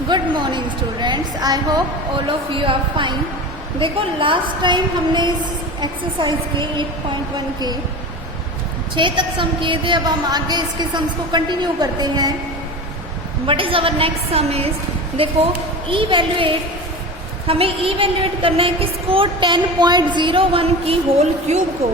Good morning students, I hope all of you are fine. देखो last time हमने इस exercise के 8.1 के 6 तक सम किए थे। अब हम आगे इसके सम्स को कंटिन्यू करते हैं। What is our next sum is, देखो इवैल्यूएट, हमें इवैल्यूएट करना है किसको, 10.01 की होल क्यूब को,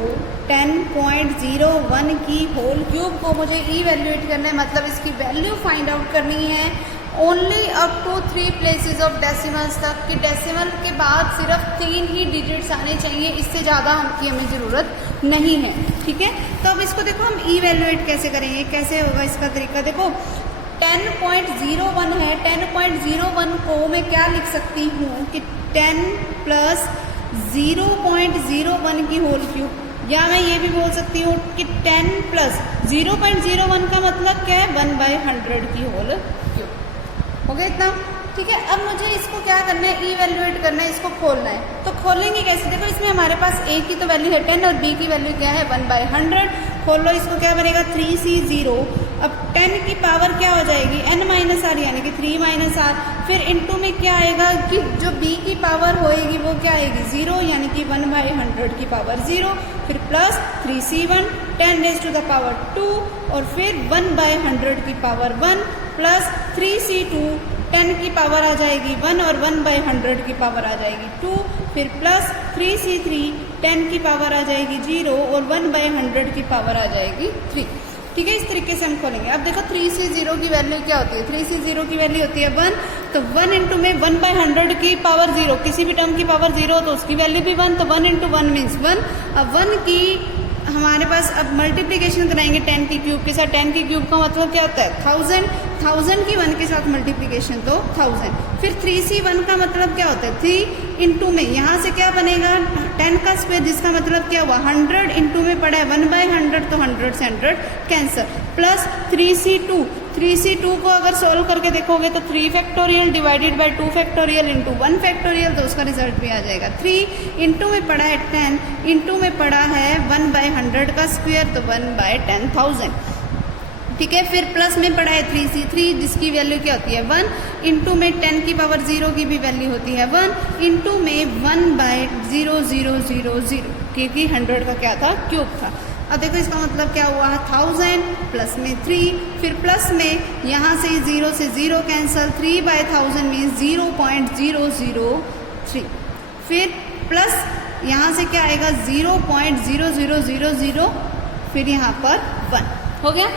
10.01 की होल क्यूब को मुझे इवैल्यूएट करना है, मतलब इसकी वैल्यू फाइंड आउट करनी है only up to 3 places of decimals तक, कि डेसिमल के बाद सिर्फ 3 ही डिजिट्स आने चाहिए, इससे ज़्यादा की हमें ज़रूरत नहीं है। ठीक है, तो अब इसको देखो हम इवैल्यूएट कैसे करेंगे, कैसे होगा इसका तरीका। देखो 10.01 है, 10.01 को मैं क्या लिख सकती हूँ कि 10 प्लस 0.01 की होल क्यूब, या मैं ये भी बोल सकती हूँ कि 10 प्लस 0.01 का मतलब क्या है, 1/100 की होल क्यूब। हो गया इतना? ठीक है, अब मुझे इसको क्या करना है, इवैल्यूएट करना है, इसको खोलना है। तो खोलेंगे कैसे, देखो इसमें हमारे पास a की तो वैल्यू है 10 और b की वैल्यू क्या है 1/100। खोल लो, इसको क्या बनेगा 3c0। अब 10 की पावर क्या हो जाएगी n माइनस आर, यानी कि 3 - r। फिर इनटू में क्या आएगा कि जो b की पावर होएगी वो क्या आएगी 0, यानी कि 1/100 की पावर 0। फिर plus 3c1 10 raise to the power 2, और फिर 1/100 की पावर 1 प्लस 3c2 10 की पावर आ जाएगी 1 और 1/100 की पावर आ जाएगी 2। फिर प्लस 3c3 10 की पावर आ जाएगी 0 और 1/100 की पावर आ जाएगी 3। ठीक है, इस तरीके से हम खोलेंगे। अब देखो 3c0 की वैल्यू क्या होती है, 3c0 की वैल्यू होती है 1, तो 1 इंटू में 1/100 की पावर 0, किसी भी टर्म की पावर 0 तो उसकी वैल्यू भी 1, तो 1 इंटू 1 मीन्स 1। अब 1 की हमारे पास अब मल्टीप्लिकेशन कराएंगे 10 की क्यूब के साथ। 10 की क्यूब का मतलब क्या होता है 1000, 1000 की 1 के साथ मल्टीप्लिकेशन तो 1000। फिर 3c1 का मतलब क्या होता है 3 इंटू में यहाँ से क्या बनेगा 10 का स्क्वायर, जिसका मतलब क्या हुआ 100 इंटू में पड़ा है 1/100, तो 100 से 100 कैंसर। प्लस 3c2 को अगर सोल्व करके देखोगे तो 3 factorial divided by 2 factorial into 1 factorial, तो उसका रिजल्ट भी आ जाएगा 3। इंटू में पड़ा है 10, इंटू में पड़ा है 1/100 का स्क्वायर, तो 1/10,000। ठीक है, फिर प्लस में पड़ा है 3c3 जिसकी वैल्यू क्या होती है 1, इंटू में 10 की पावर 0 की भी वैल्यू होती है 1, इंटू में 1/0000, क्योंकि 100 का क्या था क्यूब था। अब देखो इसका मतलब क्या हुआ 1000 प्लस में 3, फिर प्लस में यहाँ से 0 से 0 कैंसल, 3/1000 मीन्स 0.003। फिर प्लस यहाँ से क्या आएगा 0.0000, फिर यहाँ पर 1 हो गया।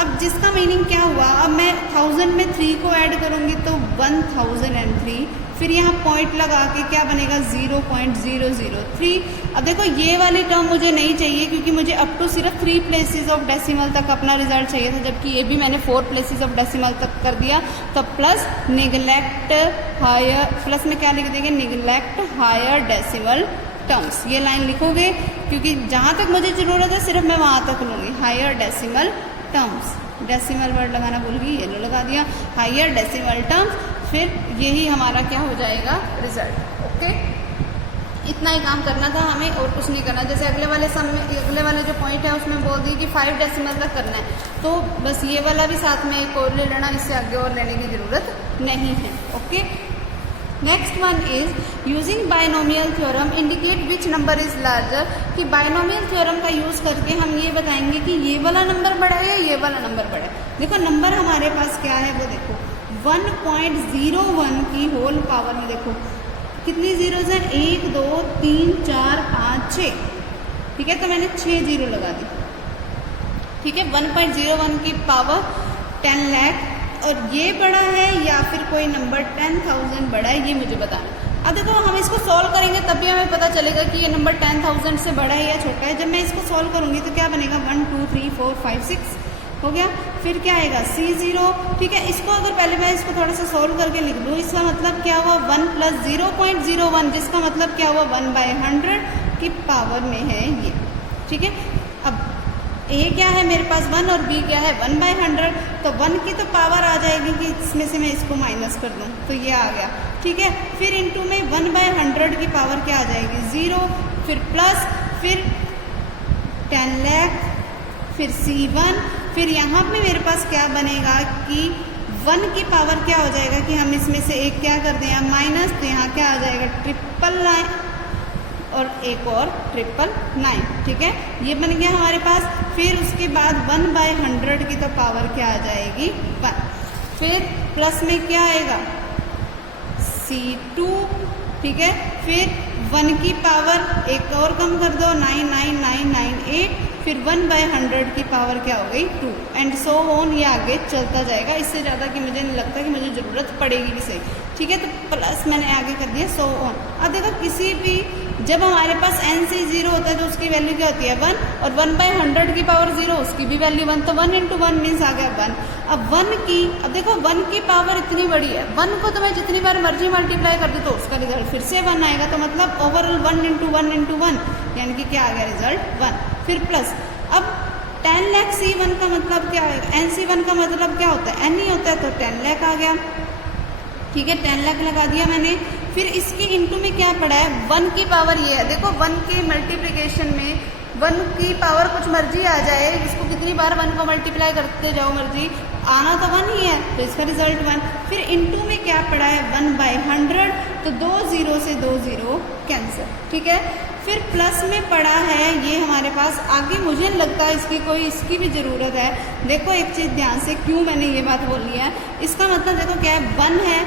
अब जिसका मीनिंग क्या हुआ, अब मैं 1000 में 3 को ऐड करूँगी तो 1003, फिर यहाँ पॉइंट लगा के क्या बनेगा 0.003। अब देखो ये वाली टर्म मुझे नहीं चाहिए, क्योंकि मुझे अप टू सिर्फ 3 प्लेसेस ऑफ डेसिमल तक अपना रिजल्ट चाहिए था, जबकि ये भी मैंने 4 प्लेसेस ऑफ डेसिमल तक कर दिया। तो प्लस निगलेक्ट हायर, प्लस में क्या लिख देंगे निगलेक्ट हायर डेसिमल टर्म्स, ये लाइन लिखोगे, क्योंकि जहाँ तक मुझे ज़रूरत है सिर्फ मैं वहाँ तक लूँगी। Higher decimal terms, decimal word लगाना भूल गई, येलो लगा दिया, हायर डेसिमल टर्म्स, फिर यही हमारा क्या हो जाएगा रिजल्ट। ओके, इतना ही काम करना था हमें और कुछ नहीं करना। जैसे अगले वाले सम में, अगले वाले जो पॉइंट है उसमें बोल दी कि 5 डेसिमल तक करना है, तो बस ये वाला भी साथ में एक और ले लेना, इससे आगे और लेने की ज़रूरत नहीं है। Okay, next one is using binomial theorem indicate which number is larger, कि बायनोमियल थ्योरम का यूज़ करके हम ये बताएंगे कि ये वाला नंबर बड़ा है या ये वाला नंबर बड़ा है। देखो नंबर हमारे पास क्या है वो देखो 1.01 की होल पावर में देखो कितनी जीरोज हैं 1 2 3 4 5 6। ठीक है, तो मैंने 6 जीरो लगा दी। ठीक है, 1.01 की पावर 10 लाख, और ये बड़ा है या फिर कोई नंबर 10,000 बड़ा है, ये मुझे बताना। अब देखो हम इसको सॉल्व करेंगे तब भी हमें पता चलेगा कि ये नंबर 10,000 से बड़ा है या छोटा है। जब मैं इसको सॉल्व करूँगी तो क्या बनेगा 1 2 3 4 5 6 हो गया। फिर क्या आएगा c0। ठीक है, इसको अगर पहले मैं इसको थोड़ा सा सॉल्व करके लिख दूँ, इसका मतलब क्या हुआ 1 प्लस 0.01, जिसका मतलब क्या हुआ 1/100 की पावर में है ये। ठीक है, अब a क्या है मेरे पास 1 और b क्या है 1/100, तो 1 की तो पावर आ जाएगी कि इसमें से मैं इसको माइनस कर दूँ, तो ये आ गया। ठीक है, फिर इंटू में 1/100 की पावर क्या आ जाएगी 0, फिर प्लस, फिर 10 लाख, फिर c1, फिर यहाँ पे मेरे पास क्या बनेगा कि 1 की पावर क्या हो जाएगा कि हम इसमें से एक क्या कर दें यहाँ माइनस, तो यहाँ क्या आ जाएगा 999 और एक और 999, ठीक है, ये बन गया हमारे पास। फिर उसके बाद 1/100 की तो पावर क्या आ जाएगी 1, फिर प्लस में क्या आएगा C2, ठीक है, फिर 1 की पावर एक और कम कर दो 99998, फिर 1/100 की पावर क्या हो गई 2 एंड सो ऑन, ये आगे चलता जाएगा। इससे ज़्यादा कि मुझे नहीं लगता कि मुझे ज़रूरत पड़ेगी भी सही, ठीक है। तो प्लस मैंने आगे कर दिया सो ऑन। अब देखो किसी भी जब हमारे पास NC 0 होता है तो उसकी वैल्यू क्या होती है 1, और 1/100 की पावर 0 उसकी भी वैल्यू 1, तो 1 × 1 मीन्स आ गया 1। अब 1 की, अब देखो 1 की पावर इतनी बड़ी है, 1 को तो मैं जितनी बार मर्जी मल्टीप्लाई कर दूँ तो उसका रिजल्ट फिर से 1 आएगा, तो मतलब ओवरऑल 1 × 1 × 1 यानी कि क्या आ गया रिजल्ट 1। फिर प्लस, अब 10 लाख C1 का मतलब क्या होगा, NC1 का मतलब क्या होता है n ही होता है, तो 10 लाख आ गया, ठीक है, 10 लाख लगा दिया मैंने। फिर इसकी इंटू में क्या पड़ा है 1 की पावर ये है, देखो 1 के मल्टीप्लिकेशन में 1 की पावर कुछ मर्जी आ जाए, इसको कितनी बार 1 को मल्टीप्लाई करते जाओ मर्जी, आना तो 1 ही है, तो इसका रिजल्ट 1। फिर इंटू में क्या पड़ा है 1/100, तो 2 0 से 2 0 कैंसिल, ठीक है। फिर प्लस में पड़ा है ये हमारे पास, आगे मुझे नहीं लगता इसकी भी ज़रूरत है। देखो एक चीज़ ध्यान से, क्यों मैंने ये बात बोली है, इसका मतलब देखो क्या है 1 है,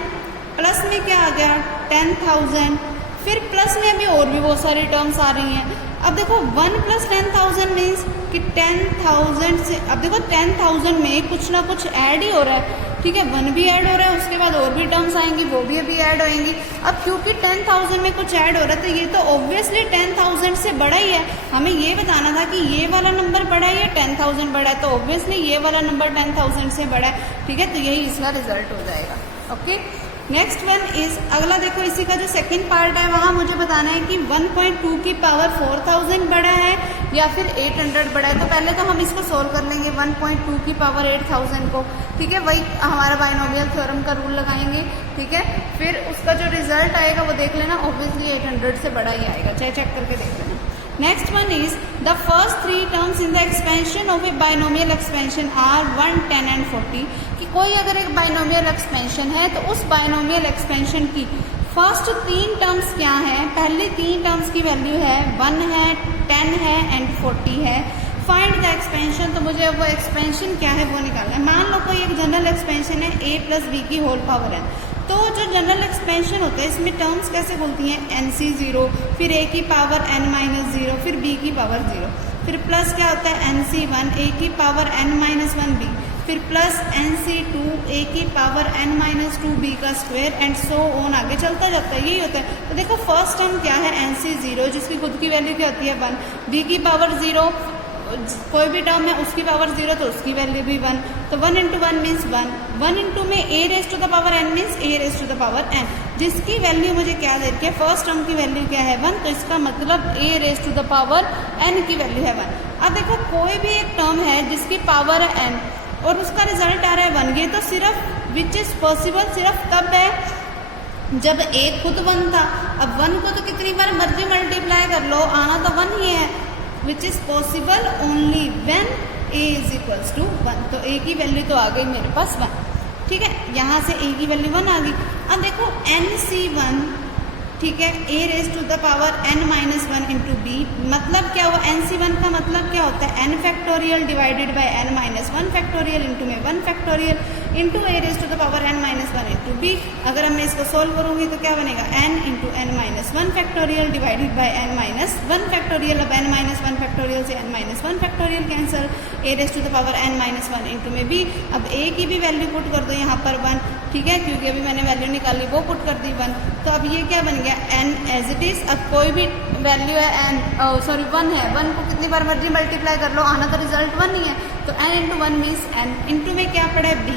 प्लस में क्या आ गया 10,000, फिर प्लस में अभी और भी बहुत सारी टर्म्स आ रही हैं। अब देखो 1 + 10,000 मीन्स कि 10,000 से, अब देखो 10,000 में कुछ ना कुछ ऐड ही हो रहा है, ठीक है, 1 भी ऐड हो रहा है, उसके बाद और भी टर्म्स आएंगी वो भी अभी ऐड होएंगी। अब क्योंकि 10,000 में कुछ ऐड हो रहा है तो ये तो ऑब्वियसली 10,000 से बड़ा ही है, हमें ये बताना था कि ये वाला नंबर बड़ा है या 10,000 बड़ा है, तो ऑब्वियसली ये वाला नंबर 10,000 से बड़ा है, ठीक है, तो यही इसका रिजल्ट हो जाएगा। ओके, नेक्स्ट वन इज, अगला देखो इसी का जो सेकंड पार्ट है वहाँ मुझे बताना है कि 1.2 की पावर 4000 बड़ा है या फिर 800 बड़ा है। तो पहले तो हम इसको सोल्व कर लेंगे 1.2 की पावर 8000 को, ठीक है, वही हमारा बाइनोमियल थ्योरम का रूल लगाएंगे, ठीक है। फिर उसका जो रिजल्ट आएगा वो देख लेना, ऑब्वियसली 800 से बड़ा ही आएगा, चाहे चेक करके देख लेना। Next one is the first 3 terms in the expansion of a binomial expansion are 1, 10 and 40, कि कोई अगर एक बाइनोमियल एक्सपेंशन है तो उस बाइनोमियल एक्सपेंशन की फर्स्ट 3 टर्म्स क्या हैं, पहले 3 टर्म्स की वैल्यू है 1 है, 10 है एंड 40 है। फाइंड द एक्सपेंशन, तो मुझे वो एक्सपेंशन क्या है वो निकालना है। मान लो कोई एक जनरल एक्सपेंशन है a + b की होल पावर n, तो जो जनरल एक्सपेंशन होता है इसमें टर्म्स कैसे बोलती हैं NC 0, फिर a की पावर n-0, फिर b की पावर 0, फिर प्लस क्या होता है NC 1, a की पावर n-1b, फिर प्लस NC 2, a की पावर n-2b का स्क्वायर एंड सो ऑन, आगे चलता जाता है, यही होता है। तो देखो फर्स्ट टर्म क्या है NC 0 जिसकी खुद की वैल्यू क्या होती है 1, b की पावर 0, कोई भी टर्म है उसकी पावर 0 तो उसकी वैल्यू भी 1, तो 1 × 1 मीन्स 1, 1 × में a⁴n मीन्स a⁴n, जिसकी वैल्यू मुझे क्या दे रखी है, फर्स्ट टर्म की वैल्यू क्या है 1, तो इसका मतलब a⁴n की वैल्यू है 1। अब देखो कोई भी एक टर्म है जिसकी पावर है n और उसका रिजल्ट आ रहा है 1, ये तो सिर्फ विच इज़ पॉसिबल सिर्फ तब है जब a खुद 1 था। अब 1 को तो कितनी बार मर्जी मल्टीप्लाई कर लो, आना तो 1 ही है, which is possible only when a = 1, तो a की वैल्यू तो आ गई मेरे पास 1, ठीक है, यहाँ से a की वैल्यू 1 आ गई। अब देखो NC1, ठीक है, a⁴n-1 × b, मतलब क्या हुआ, NC1 का मतलब क्या होता है n⁴ divided by n-1 into में 1 इंटू a⁴n-1 इंटू b। अगर मैं इसको सोल्व करूंगी तो क्या बनेगा n × n-1 divided by n-1 अब n-1 से n-1 कैंसिल, a⁴n-1 इंटू में b। अब a की भी वैल्यू पुट कर दो यहाँ पर 1, ठीक है, क्योंकि अभी मैंने वैल्यू निकाली वो पुट कर दी 1, तो अब ये क्या बन गया n एज इट इज। अब कोई भी वैल्यू है n 1 है, 1 को कितनी बार मर्जी मल्टीप्लाई कर लो, आना तो रिजल्ट 1 ही है, तो n × 1 मीन्स n, इंटू में क्या पड़ा है b।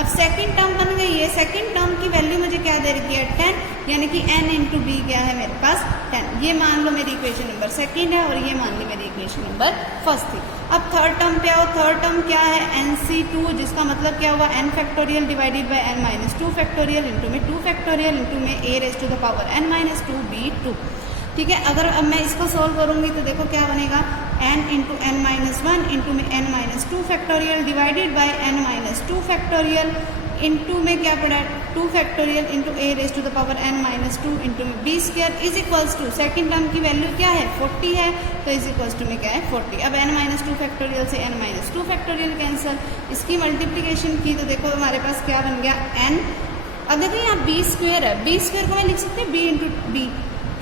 अब सेकंड टर्म बन गई है, सेकंड टर्म की वैल्यू मुझे क्या दे रखी है 10, यानी कि n × b क्या है मेरे पास 10, ये मान लो मेरी इक्वेशन नंबर सेकंड है और ये मान ली मेरी इक्वेशन नंबर फर्स्ट थी। अब थर्ड टर्म पे आओ, थर्ड टर्म क्या है NC2, जिसका मतलब क्या हुआ n⁴ divided by n-2 into में 2 इंटू में a⁴n-2b 2, ठीक है। अगर अब मैं इसको सोल्व करूंगी तो देखो क्या बनेगा n × n-1 इंटू में n-2 divided by n-2 into में क्या पड़ा है 2 factorial into A raise to the power n minus 2 into में B square is equals to second term की वैल्यू क्या है 40 है, तो इज इक्वल्स टू में क्या है 40। अब n माइनस 2 फैक्टोरियल से n माइनस 2 फैक्टोरियल कैंसिल, इसकी मल्टीप्लीकेशन की तो देखो हमारे पास क्या बन गया n। अब देखो यहाँ बी स्क्वायर है, बी स्क्वायर को मैं लिख सकती हूँ बी इंटू बी,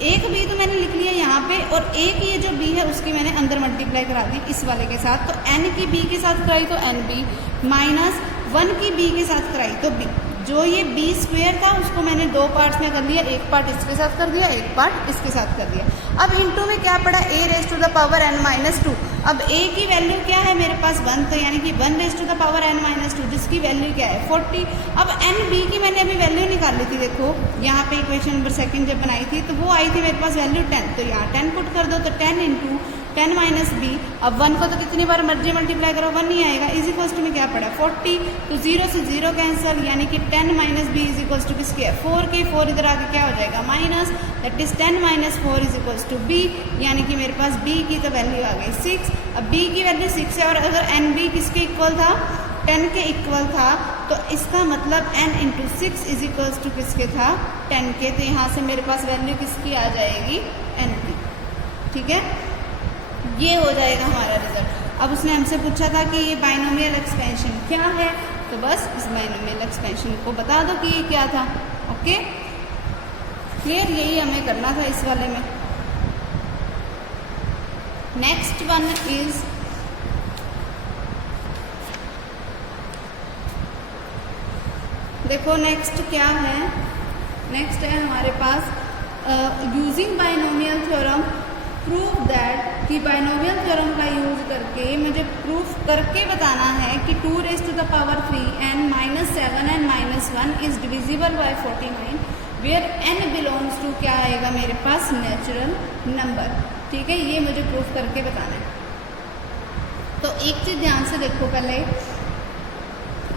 एक बी तो मैंने लिख लिया यहाँ पे, और एक ये जो बी है उसकी मैंने अंदर मल्टीप्लाई करा दी इस वाले के साथ, तो n की बी के साथ कराई तो एन बी माइनस 1 की बी के साथ कराई तो बी। जो ये बी स्क्वायर था उसको मैंने दो पार्ट्स में कर लिया, एक पार्ट इसके साथ कर दिया, एक पार्ट इसके साथ कर दिया। अब इंटू में क्या पड़ा A raise to the power n minus 2। अब a की वैल्यू क्या है मेरे पास 1, तो यानी कि 1 raise to the power n minus 2 जिसकी वैल्यू क्या है 40। अब n b की मैंने अभी वैल्यू निकाल ली थी, देखो यहाँ पे इक्वेशन नंबर सेकंड जब बनाई थी तो वो आई थी मेरे पास वैल्यू 10, तो यहाँ 10 पुट कर दो तो 10 इंटू 10 माइनस बी। अब 1 को तो कितनी बार मर्जी मल्टीप्लाई करो 1 नहीं आएगा, इज इक्वल्स टू में क्या पड़ा 40, तो 0 से 0 कैंसिल, यानी कि 10 minus B is equals to किसके है 4 के, 4 इधर आके क्या हो जाएगा minus, that is 10 minus 4 is equals to B, यानी कि मेरे पास बी की तो वैल्यू आ गई 6। अब बी की वैल्यू 6 है, और अगर एन बी किसके इक्वल था 10 के इक्वल था, तो इसका मतलब n into 6 is equals to किसके था 10 के, तो यहाँ से मेरे पास वैल्यू किसकी आ जाएगी n की। ठीक है, ये हो जाएगा हमारा रिजल्ट। अब उसने हमसे पूछा था कि ये बाइनोमियल एक्सपेंशन क्या है, तो बस इस बाइनोमियल एक्सपेंशन को बता दो कि ये क्या था। ओके क्लियर, यही हमें करना था इस वाले में। नेक्स्ट वन इज देखो नेक्स्ट क्या है, नेक्स्ट है हमारे पास using binomial theorem prove that, कि बाइनोमियल थ्योरम का यूज करके मुझे प्रूफ करके बताना है कि 2 raise to the power 3 n minus 7 n minus 1 is divisible by 49, where n belongs to क्या आएगा मेरे पास नेचुरल नंबर। ठीक है, ये मुझे प्रूफ करके बताना है। तो एक चीज़ ध्यान से देखो, पहले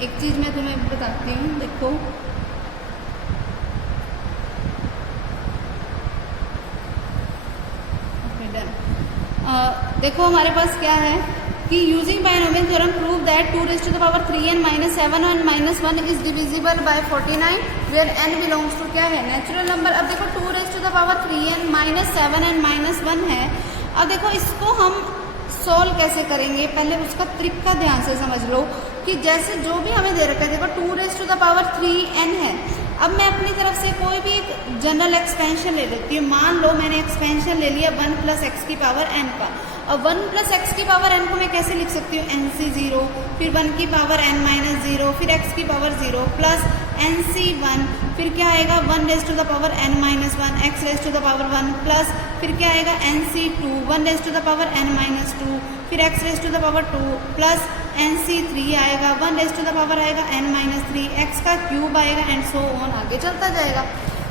एक चीज़ मैं तुम्हें बताती हूँ, देखो देखो हमारे पास क्या है कि using binomial theorem prove that 2 raise to the power 3n minus 7 n minus 1 is divisible by 49, where n belongs to क्या है नेचुरल नंबर। अब देखो 2 raise to the power 3n minus 7 n minus 1 है। अब देखो इसको हम सोल्व कैसे करेंगे, पहले उसका तरीका ध्यान से समझ लो कि जैसे जो भी हमें दे रखा है, देखो 2 raise to the power 3n है। अब मैं अपनी तरफ से कोई भी एक जनरल एक्सपेंशन ले लेती हूँ। मान लो मैंने एक्सपेंशन ले लिया 1 प्लस एक्स की पावर n का, और 1 प्लस एक्स की पावर n को मैं कैसे लिख सकती हूँ nc0, फिर 1 की पावर n माइनस 0, फिर x की पावर 0 प्लस nc1, फिर क्या आएगा 1 raise to the power n minus 1, x raise to the power 1 plus फिर क्या आएगा nc2, 1 raise to the power n minus 2, फिर x raise to the power 2 plus nc3 आएगा 1 रेज टू द पावर आएगा n minus 3, x का cube आएगा and so on, आगे चलता जाएगा।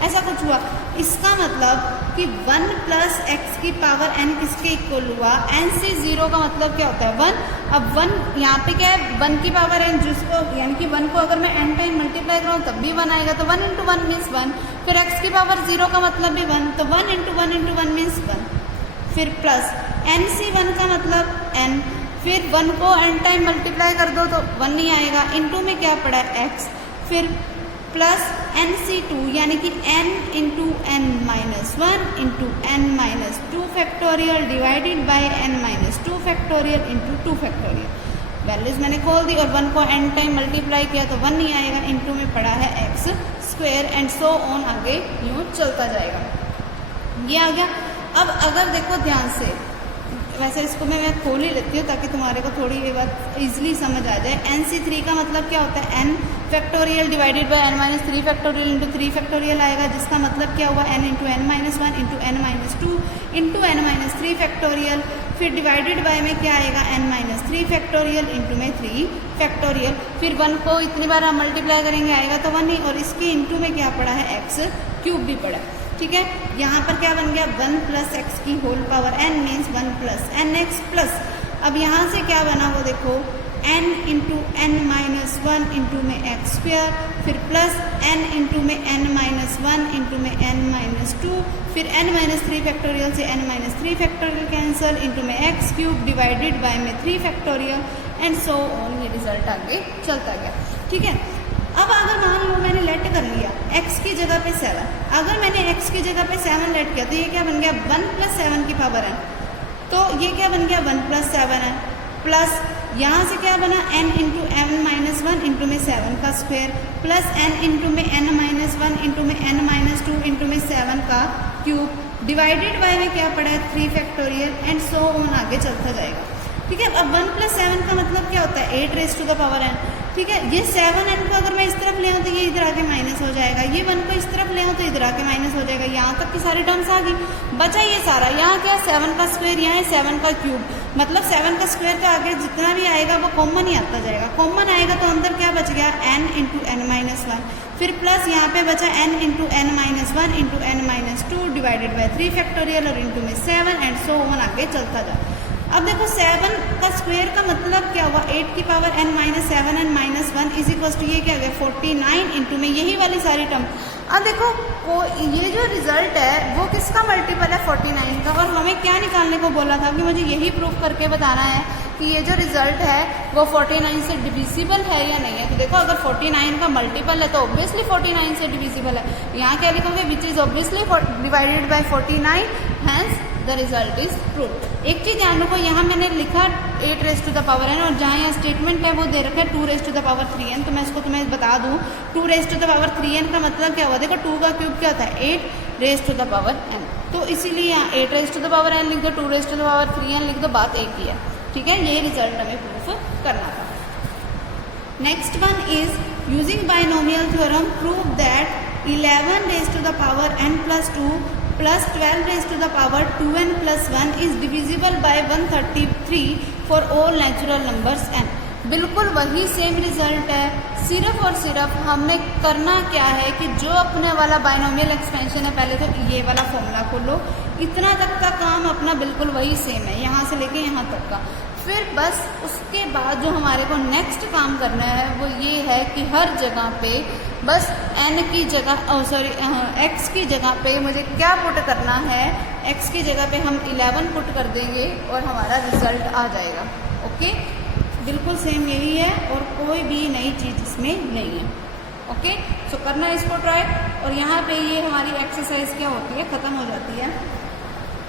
ऐसा कुछ हुआ, इसका मतलब कि 1 प्लस एक्स की पावर n किसके इक्वल हुआ nc0 का मतलब क्या होता है 1। अब 1 यहाँ पे क्या है 1 की पावर n, जिसको यानी कि 1 को अगर मैं n टाइम मल्टीप्लाई कराऊँ तब भी 1 आएगा, तो 1 इंटू 1 मीन्स 1, फिर x की पावर 0 का मतलब भी 1, तो 1 इंटू 1 इंटू 1 मीन्स 1, फिर प्लस nc1 का मतलब n, फिर 1 को n टाइम मल्टीप्लाई कर दो तो 1 नहीं आएगा, इंटू में क्या पड़ा है x, फिर प्लस nc2 यानी कि n into n minus 1 into n minus 2 factorial divided by n minus 2 factorial into 2 factorial. Values मैंने खोल दी और 1 को n टाइम मल्टीप्लाई किया तो 1 नहीं आएगा, इंटू में पड़ा है x square and so on, आगे यूँ चलता जाएगा। ये आ गया। अब अगर देखो ध्यान से, वैसे इसको मैं खोल ही लेती हूँ ताकि तुम्हारे को थोड़ी ये बात इजीली समझ आ जाए। nc3 का मतलब क्या होता है n factorial divided by n minus 3 factorial into 3 factorial आएगा, जिसका मतलब क्या हुआ n into n minus 1 into n minus 2 into n minus 3 factorial, फिर डिवाइडेड बाय में क्या आएगा n माइनस 3 फैक्टोरियल इंटू में 3 फैक्टोरियल, फिर 1 को इतनी बार हम मल्टीप्लाई करेंगे आएगा तो 1 ही, और इसके इंटू में क्या पड़ा है x क्यूब भी पड़ा। ठीक है, यहाँ पर क्या बन गया 1 प्लस एक्स की whole power n means 1 plus N X plus, अब यहाँ से क्या बना वो देखो n into N minus 1 into में एक्स स्क्वायर, फिर प्लस n इंटू में n माइनस 1 इंटू में n माइनस 2, फिर n माइनस 3 फैक्टोरियल से n minus 3 factorial cancel into में एक्स क्यूब डिवाइडेड बाय में 3 फैक्टोरियल एंड सो ऑन, ये result आगे चलता गया। ठीक है, अब अगर लेट कर लिया, x की जगह पे 7, अगर मैंने x की जगह पे 7 लेट किया तो ये क्या बन गया 1 + 7 की पावर n, तो ये क्या बन गया 1 + 7 है, प्लस यहाँ से क्या बना n into n minus 1 into में 7 का स्क्वायर प्लस n इंटू में n माइनस 1 इंटू में n माइनस 2 इंटू में 7 का क्यूब डिवाइडेड बाय में क्या पड़ा है 3 फैक्टोरियल एंड सो ऑन आगे चलता जाएगा। ठीक है, अब 1 + 7 का मतलब क्या होता है 8 raise to the power n। ठीक है, ये 7n को अगर मैं इस तरफ ले आऊँ तो ये इधर आके माइनस हो जाएगा, ये 1 को इस तरफ ले आऊँ तो इधर आके माइनस हो जाएगा, यहाँ तक की सारी टर्म्स आ गई। बचा ये सारा, यहाँ क्या 7 का स्क्वायर, यहाँ है 7 का क्यूब, मतलब 7 का स्क्वायर तो आगे जितना भी आएगा वो कॉमन ही आता जाएगा। कॉमन आएगा तो अंदर क्या बच गया n इंटू n माइनस 1, फिर प्लस यहाँ पे बचा n into n minus 1 into n minus 2 divided by 3 factorial और इंटू में 7 एंड सो ऑन आगे चलता जाए। अब देखो 7 का स्क्वायर का मतलब क्या हुआ 8 की power n minus 7 n minus 1 is equal to ये क्या हो गया 49 इंटू में यही वाली सारी टर्म। अब देखो ये जो रिजल्ट है वो किसका मल्टीपल है 49 का, और हमें क्या निकालने को बोला था कि मुझे यही प्रूफ करके बताना है कि ये जो रिजल्ट है वो 49 से डिविजिबल है या नहीं है। तो देखो अगर 49 का मल्टीपल है तो ऑब्वियसली 49 से डिविजिबल है, यहाँ क्या लिखोगे which is obviously divided by 49 hence the result is true. एक चीज ध्यान रखो, यहाँ मैंने लिखा 8 raise to the power n और जहाँ यहाँ स्टेटमेंट है वो दे रखा है 2 rays to the power 3n, तो मैं इसको तुम्हें बता दूँ 2 rays to the power 3n का मतलब क्या हुआ, देखो 2 का क्यूब क्या होता है 8 raise to the power n, तो इसीलिए यहाँ 8 raise to the power n लिख दो, 2 rays to the power 3n लिख दो, बात एक ही है। ठीक है, ये रिजल्ट हमें प्रूफ करना था। Next one is using binomial theorem prove that 11 raise to the power n plus 2 plus 12 raise to the power 2n plus 1 is divisible by 133 for all natural numbers n। बिल्कुल वही same result है, सिर्फ और सिर्फ हमें करना क्या है कि जो अपने वाला बाइनोमियल एक्सपेंशन है पहले तो ये वाला फॉर्मूला खोलो, इतना तक का काम अपना बिल्कुल वही सेम है यहाँ से लेके यहाँ तक का। फिर बस उसके बाद जो हमारे को नेक्स्ट काम करना है वो ये है कि हर जगह पे बस n की जगह x की जगह पे मुझे क्या पुट करना है, x की जगह पे हम 11 पुट कर देंगे और हमारा रिजल्ट आ जाएगा। ओके, बिल्कुल सेम यही है और कोई भी नई चीज़ इसमें नहीं है। ओके, सो करना है इसको ट्राई, और यहाँ पे ये हमारी एक्सरसाइज क्या होती है ख़त्म हो जाती है।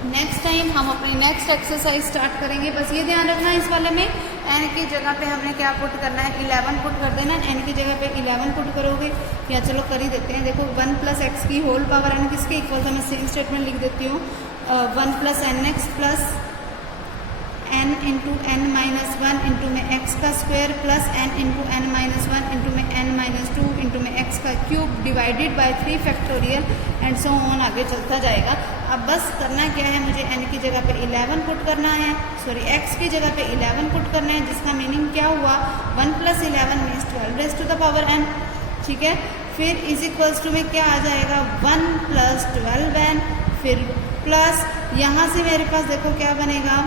नेक्स्ट टाइम हम अपनी नेक्स्ट एक्सरसाइज स्टार्ट करेंगे। बस ये ध्यान रखना इस वाले में n की जगह पे हमने क्या पुट करना है 11 पुट कर देना, n की जगह पे 11 पुट करोगे, या चलो कर ही देते हैं। देखो 1 + x की होल पावर n किसके इक्वल था, मैं सेम स्टेटमेंट लिख देती हूँ 1 + nx plus n into n minus 1 into में x का square plus n into n minus 1 into में n माइनस 2 इंटू में x का cube divided bye 3 factorial and so on आगे चलता जाएगा। अब बस करना क्या है, मुझे n की जगह पे 11 पुट करना है, सॉरी x की जगह पे 11 पुट करना है, जिसका मीनिंग क्या हुआ 1 + 11 means 12 raise to the power n। ठीक है, फिर इज इक्वल्स टू में क्या आ जाएगा 1 + 12n, फिर प्लस यहाँ से मेरे पास देखो क्या बनेगा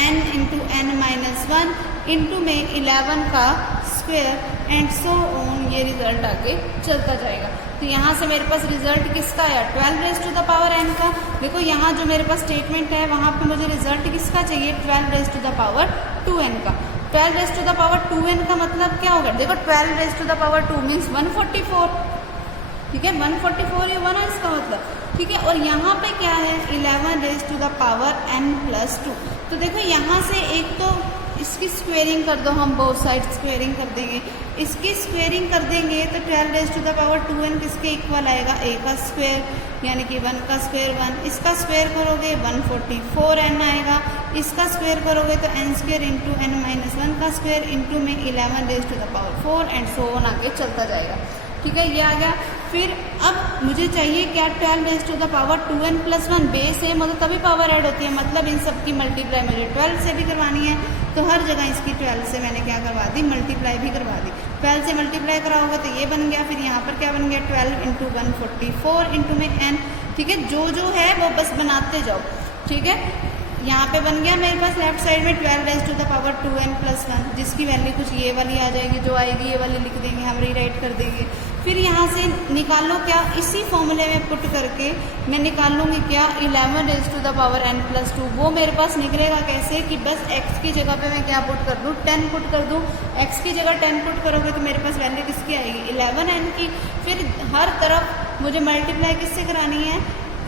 n into n minus 1 into में 11 का स्क्वायर एंड सो ऑन, ये रिजल्ट आगे चलता जाएगा। तो यहाँ से मेरे पास रिजल्ट किसका आया 12 raise to the power n का। देखो यहाँ जो मेरे पास स्टेटमेंट है वहाँ पे मुझे रिजल्ट किसका चाहिए 12 raise to the power 2n का। 12 raise to the power 2n का मतलब क्या होगा, देखो 12 raise to the power 2 means 144। ठीक है, 144 ही हुआ ना इसका मतलब। ठीक है, और यहाँ पे क्या है 11 raise to the power n plus 2। तो देखो यहाँ से एक तो इसकी स्क्वेयरिंग कर दो, हम बोथ साइड स्क्वेयरिंग कर देंगे, इसकी स्क्वेयरिंग कर देंगे तो 12 raise to the power 2n किसके इक्वल आएगा a का स्क्वायर यानी कि 1 का स्क्वायर 1, इसका स्क्वायर करोगे 144n आएगा, इसका स्क्वायर करोगे तो n square into n minus 1 का स्क्वायर इंटू में 11 raise to the power 4 and so on आगे चलता जाएगा। ठीक है, ये आ गया। फिर अब मुझे चाहिए क्या 12 raise to the power 2n plus 1 base है, मतलब तभी पावर ऐड होती है, मतलब इन सब की मल्टीप्लाई मुझे 12 से भी करवानी है, तो हर जगह इसकी 12 से मैंने क्या करवा दी मल्टीप्लाई भी करवा दी। 12 से मल्टीप्लाई कराओगे तो ये बन गया, फिर यहाँ पर क्या बन गया 12 इंटू 144 इंटू में n। ठीक है, जो है वो बस बनाते जाओ। ठीक है, यहाँ पे बन गया मेरे पास लेफ्ट साइड में 12 raise to the power 2n + 1, जिसकी वैल्यू कुछ ये वाली आ जाएगी, जो आएगी ये वाली लिख देंगे, हम रीराइट कर देंगे। फिर यहाँ से निकालो क्या, इसी फॉर्मूले में पुट करके मैं निकाल लूँगी क्या, 11 raise to the power n + 2। वो मेरे पास निकलेगा कैसे कि बस x की जगह पे मैं क्या पुट कर दूँ, 10 पुट कर दूँ। x की जगह 10 पुट करोगे तो मेरे पास वैल्यू किसकी आएगी, 11n की। फिर हर तरफ मुझे मल्टीप्लाई किससे करानी है,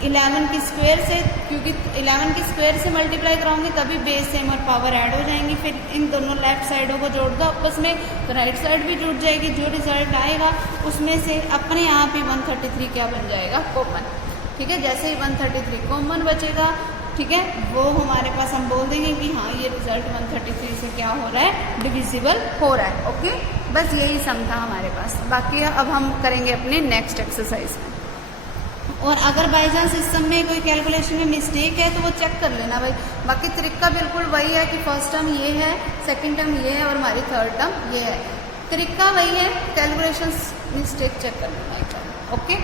11 की स्क्वायर से, क्योंकि 11 की स्क्वायर से मल्टीप्लाई कराऊंगी तभी बेस सेम और पावर ऐड हो जाएंगी। फिर इन दोनों लेफ्ट साइडों को जोड़ दो आपस में, तो राइट साइड भी जुड़ जाएगी। जो रिजल्ट आएगा उसमें से अपने आप ही 133 क्या बन जाएगा, कॉमन। ठीक है, जैसे ही 133 कॉमन बचेगा, ठीक है, वो हमारे पास हम बोल देंगे कि हाँ ये रिजल्ट 133 से क्या हो रहा है, डिविजिबल हो रहा है। ओके, बस यही सम था हमारे पास। बाकी अब हम करेंगे अपने नेक्स्ट एक्सरसाइज में। और अगर बाई चांस इस सब में कोई कैलकुलेशन में मिस्टेक है तो वो चेक कर लेना भाई। बाकी तरीका बिल्कुल वही है कि फर्स्ट टर्म ये है, सेकंड टर्म ये है और हमारी थर्ड टर्म ये है। तरीका वही है, कैलकुलेशन मिस्टेक चेक कर लेना एक बार। ओके।